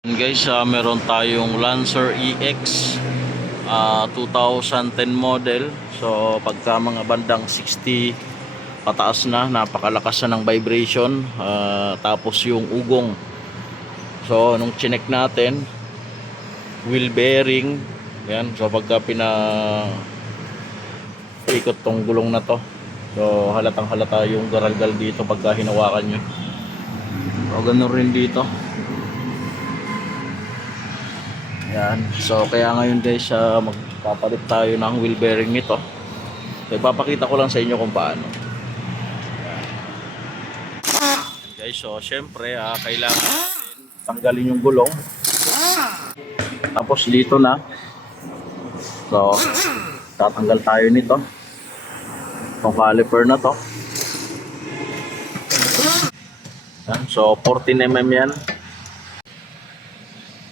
Guys, meron tayong Lancer EX 2010 model. So pagka mga bandang 60 pataas na, napakalakas na ng vibration, tapos yung ugong. So nung chinek natin, wheel bearing yan. So pagka ikot tong gulong na to, so halatang halata yung garalgal dito pagka hinawakan nyo. So ganun rin dito. Yan. So kaya ngayon guys, magpapalit tayo ng wheel bearing nito. So ipapakita ko lang sa inyo kung paano. Yan guys, so syempre kailangan tanggalin yung gulong. Tapos dito na. So tatanggal tayo nito. Itong caliper na to. Yan. So 14mm yan.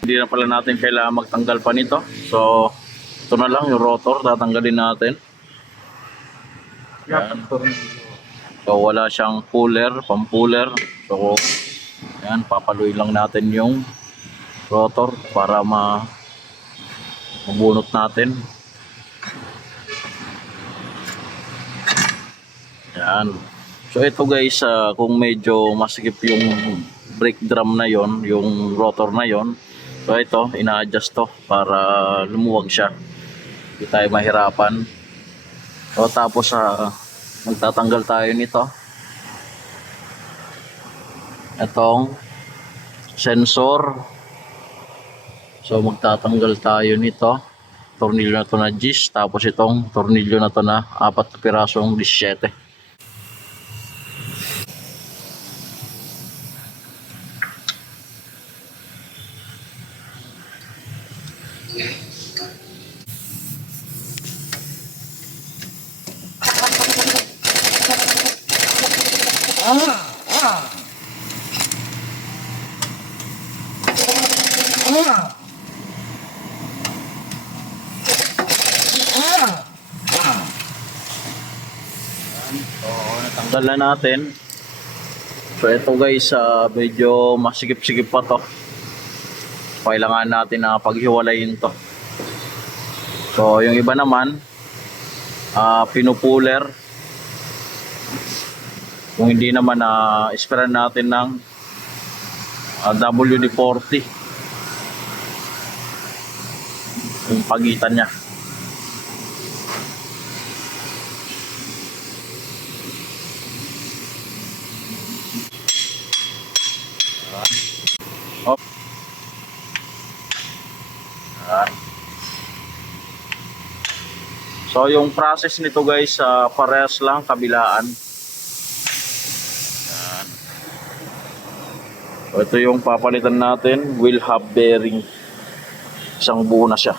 Hindi na pala natin kailangan magtanggal pa nito. So ito na lang yung rotor, tatanggalin natin. Yan. So wala siyang puller, pampuller. So yan, papaluin lang natin yung rotor para mabunot natin. Yan. So ito guys, kung medyo masikip yung brake drum na yon, yung rotor na yon, so ito, ina-adjust to para lumuwag siya. Hindi tayo mahirapan. So tapos magtatanggal tayo nito. Itong sensor. So magtatanggal tayo nito. Tornilyo na to na Gis. Tapos itong tornilyo na to na 4 na pirasong 17. Natanggal na natin. So ito guys, medyo masigip-sigip pa to. Kailangan natin na paghiwalayin to. So yung iba naman, pinupuller. Kung hindi naman, isperan natin ng WD-40 yung pagitan niya. Hop. So yung process nito guys, parehas lang kabilaan. Yan. So ito yung papalitan natin, wheel hub bearing. Isang buo na siya.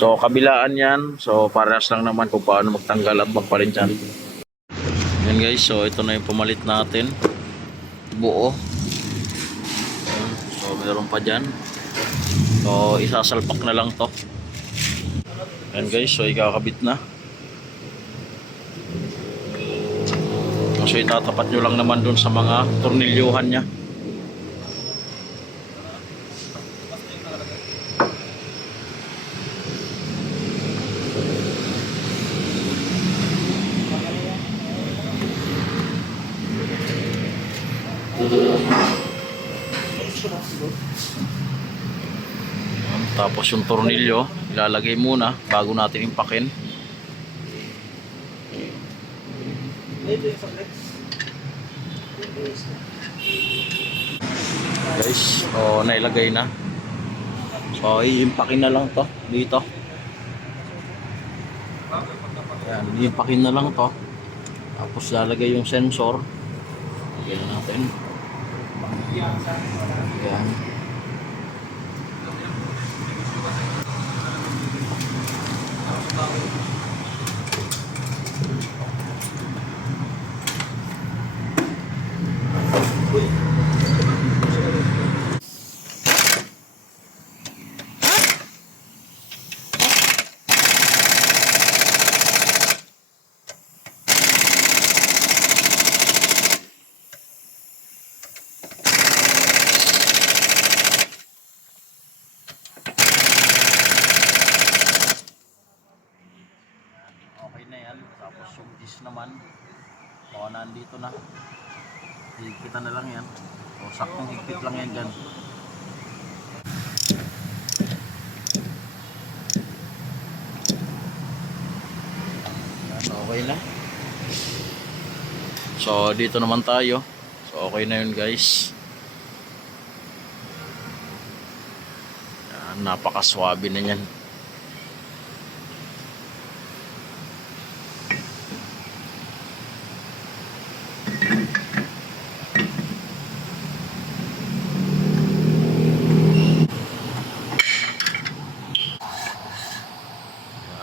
So kabilaan yan. So parehas lang naman kung paano magtanggal at magpalit yan. Yan guys, so ito na yung pamalit natin. Buo. So meron pa dyan. So isasalpak na lang to. Yan guys, so ikakabit na. So itatapat nyo lang naman dun sa mga tornilyuhan nya. Tapos yung tornilyo ilalagay muna bago natin impakin. Guys, so nailagay na. So iimpakin na lang to dito. Ayan, iimpakin na lang to. Tapos lalagay yung sensor. Lagyan natin. Ayan. naman. So, nandito na. Higpitan na lang yan. So, saktong higpit lang yan dyan. Yan, okay na. So, dito naman tayo. So, okay na yun guys. Yan, napakaswabe na yan.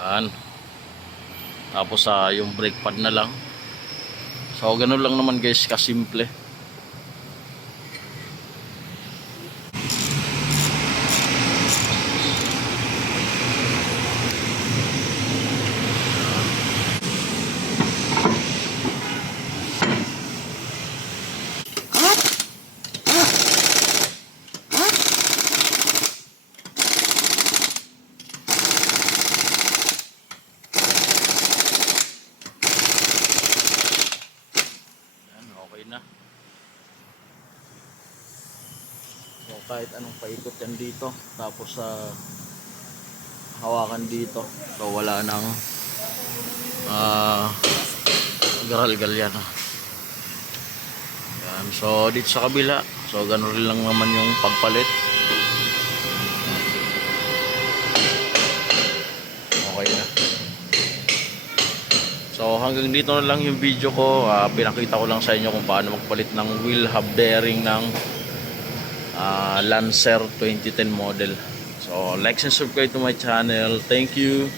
Yan. Tapos yung brake pad na lang. So ganun lang naman guys, kasimple. Okay na. So kahit anong paikot yan dito, tapos hawakan dito, so wala nang garal-gal yan. Yan. So dito sa kabila, so ganun rin lang naman yung pagpalit. Okay na. So hanggang dito na lang yung video ko. Pinakita ko lang sa inyo kung paano magpalit ng wheel hub bearing ng Lancer 2010 model. So like and subscribe to my channel. Thank you.